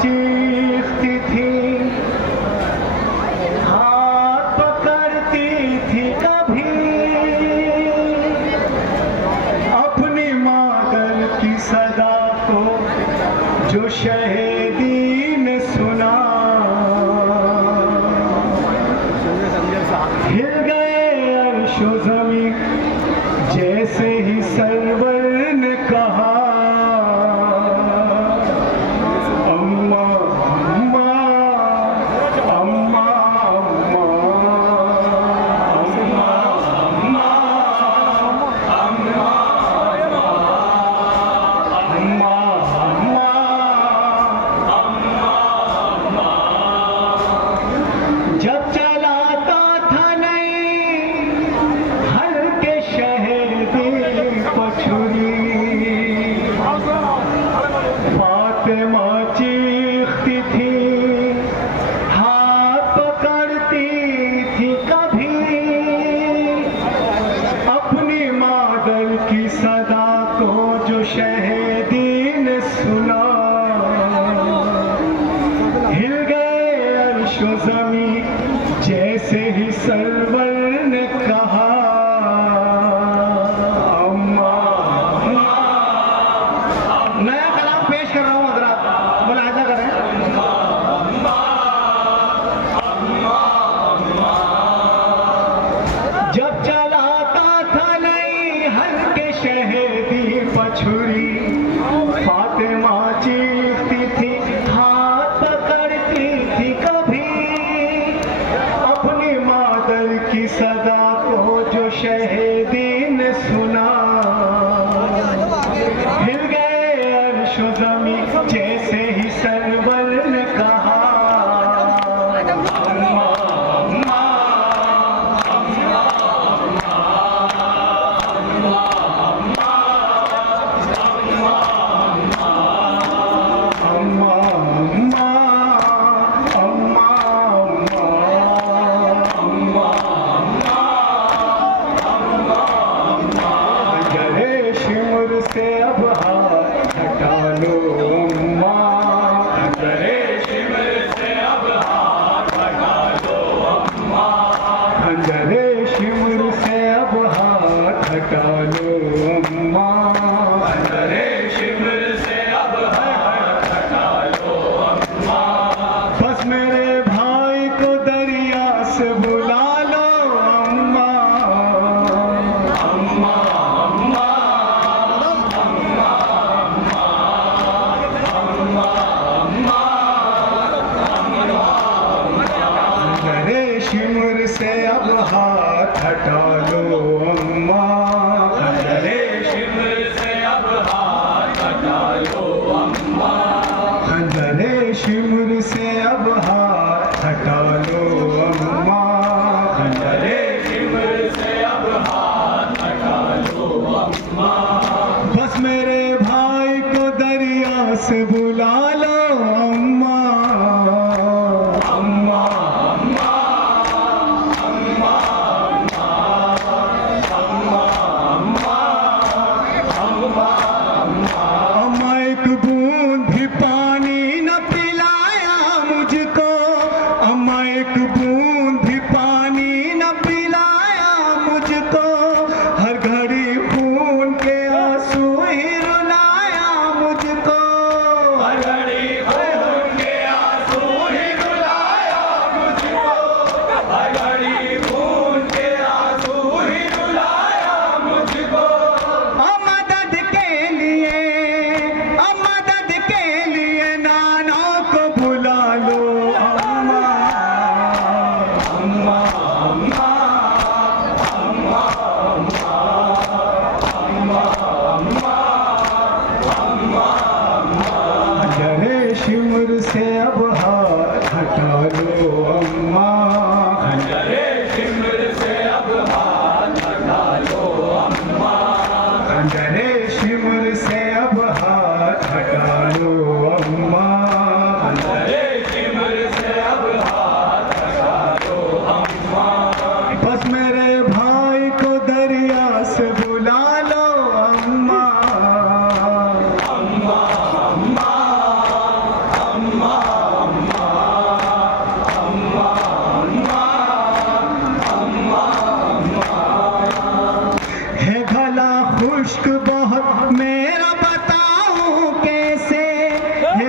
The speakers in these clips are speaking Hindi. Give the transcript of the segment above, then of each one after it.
चीखती थी, हाथ पकड़ती थी कभी अपनी मादर की सदा को जो शहीदी ने सुना। हिल गए अर्शो ज़मीं जैसे ही सरवर ने कहा, अम्मा अम्मा अम्मा अम्मा अम्मा अम्मा अम्मा अम्मा। जब चलाता था नहीं हल्के शहदी पछुरी, फातिमा चीखती थी, हाथ पकड़ती थी कभी अपनी मादर की सदा को जो शहीदी ने सुना। हिल गए अर्शो ज़मीं जैसे ही सरवर ने कहा, अम्मा अम्मा। नया कलाम पेश कर रहा हूँ हज़रात, मुलाहिज़ा करें। जब चलाता था नहीं हल्के शहदी पछुरी, फातिमा चीखती थी, हाथ पकड़ती थी कभी अपनी मादर की सदा को जो शहीदी ने सुना। हिल गए अर्शो ज़मीं जैसे ही सरवर ने कहा, अम्मा अम्मा अम्मा अम्मा अम्मा अम्मा अम्मा। गले शिमर से अब हाथ हटा लो अम्मा, गले शिमर से अब हाथ हटा लो अम्मा, गले शिमर से अब हाथ हटा लो अम्मा, गले शिमर से अब हाथ हटा लो अम्मा। बस मेरे भाई को दरिया से बुला लो अम्मा, अम्मा अम्मा अम्मा अम्मा अम्मा। गले शिमर से अब हाथ हटा लो अम्मा, गले शिमर से अब हाथ हटा लो अम्मा, गले शिमर से अब हाथ हटा लो अम्मा, गले शिमर से अब हाथ हटा लो अम्मा। बस मेरे भाई को दरिया से बुला लो अम्मा, अम्मा अम्मा अम्मा अम्मा अम्मा अम्मा। अम्मा एक बूंद भी पानी न पिलाया मुझको, अम्मा एक बूंद भी पानी न पिलाया मुझको, हर घड़ी खून के आंसू ही रुलाया मुझको, हर घड़ी खून के आंसू ही रुलाया मुझको, हर घड़ी खून के आंसू ही रुलाया मुझको। मदद के लिए नानों को बुला लो अम्मा, अम्मा अम्मा अम्मा अम्मा अम्मा अम्मा अम्मा। गले शिमर से अब हाथ हटा लो अम्मा, गले शिमर से अब हाथ हटा लो अम्मा, गले शिमर से अब हाथ हटा लो अम्मा, गले शिमर से अब हाथ हटा लो अम्मा। बस मेरे भाई को दरिया से बुला लो अम्मा, अम्मा अम्मा अम्मा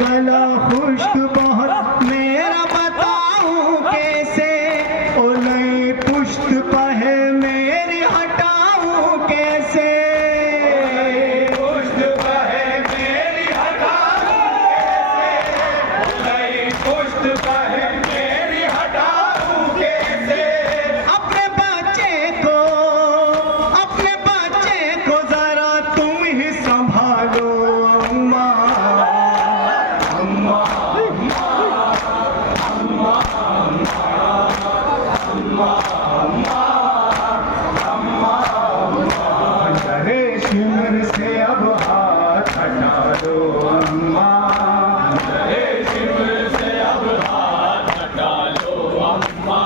गला खुश्क बहुत मेरा बताऊं कैसे, ओ नई पुश्त पहे मेरी हटाऊं कैसे, पुश्त पहे मेरी हटाऊं कैसे, नई पुश्त पहे मेरी हटाऊं कैसे। अपने बच्चे को जरा तुम ही संभालो अम्मा, अम्मा, अम्मा, अम्मा, अम्मा, अम्मा, अरे शिमर से अब हाथ हटा दो अम्मा, अरे शिमर से अब हाथ हटा लो अम्मा।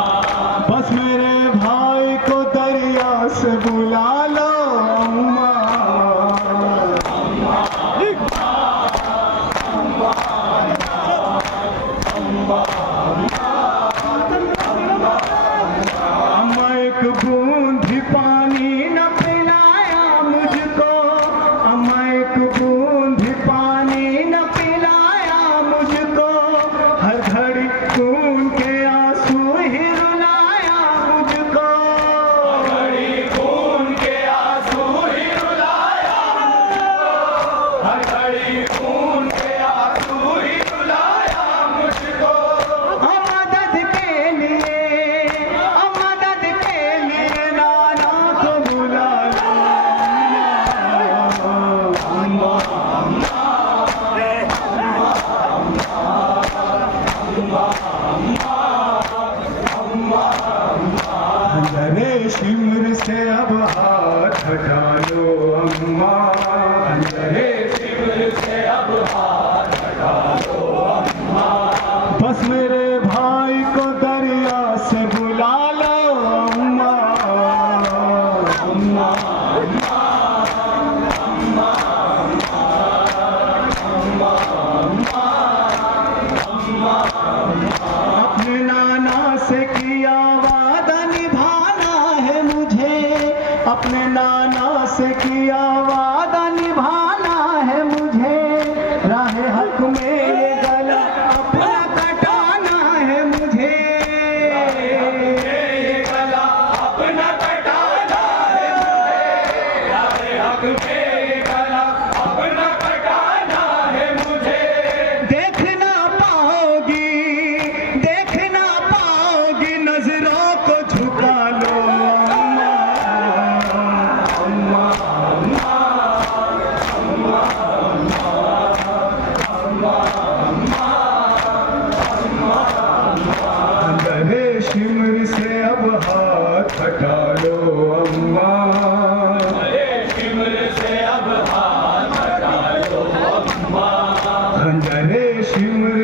बस मेरे भाई को दरिया से बुला लो अम्मा, अम्मा, अम्मा, अम्मा, अम्मा, एक बूंद भी पानी न पिलाया मुझको, अम्मा एक बूंद भी पानी न पिलाया मुझको, हर घड़ी खून के आंसू ही रुलाया मुझको, हर घड़ी खून के आंसू ही रुलाया मुझको, हर घड़ी खून के आंसू ही रुलाया मुझको। मदद के लिए नाना को बुला लो अम्मा, अम्मा, अम्मा, अंदरे शिमर से अब हाथ हटा लो अम्मा, अंदरे शिमर से अब हाथ हटा लो अम्मा। बस मेरे भाई को दरिया से बुला लो अम्मा, अम्मा, अम्मा, अम्मा, अम्मा, अम्मा, अपने नाना से किया वादा निभाना है मुझे, अपने नाना से किया वादा निभाना है मुझे, राह हक में ये गला अपना कटाना है मुझे, ये गला अपना कटाना है मुझे, राह हक में ये गला अपना कटाना है मुझे। देख ना पाओगी नजरों को झुका लो अम्मा, अम्मा, अम्मा, अम्मा, अम्मा, अम्मा, अंदरे शिमर से अब हाथ हटा लो अम्मा, अरे शिमर से अब हाथ हटा लो अम्मा, अंदरे शिमर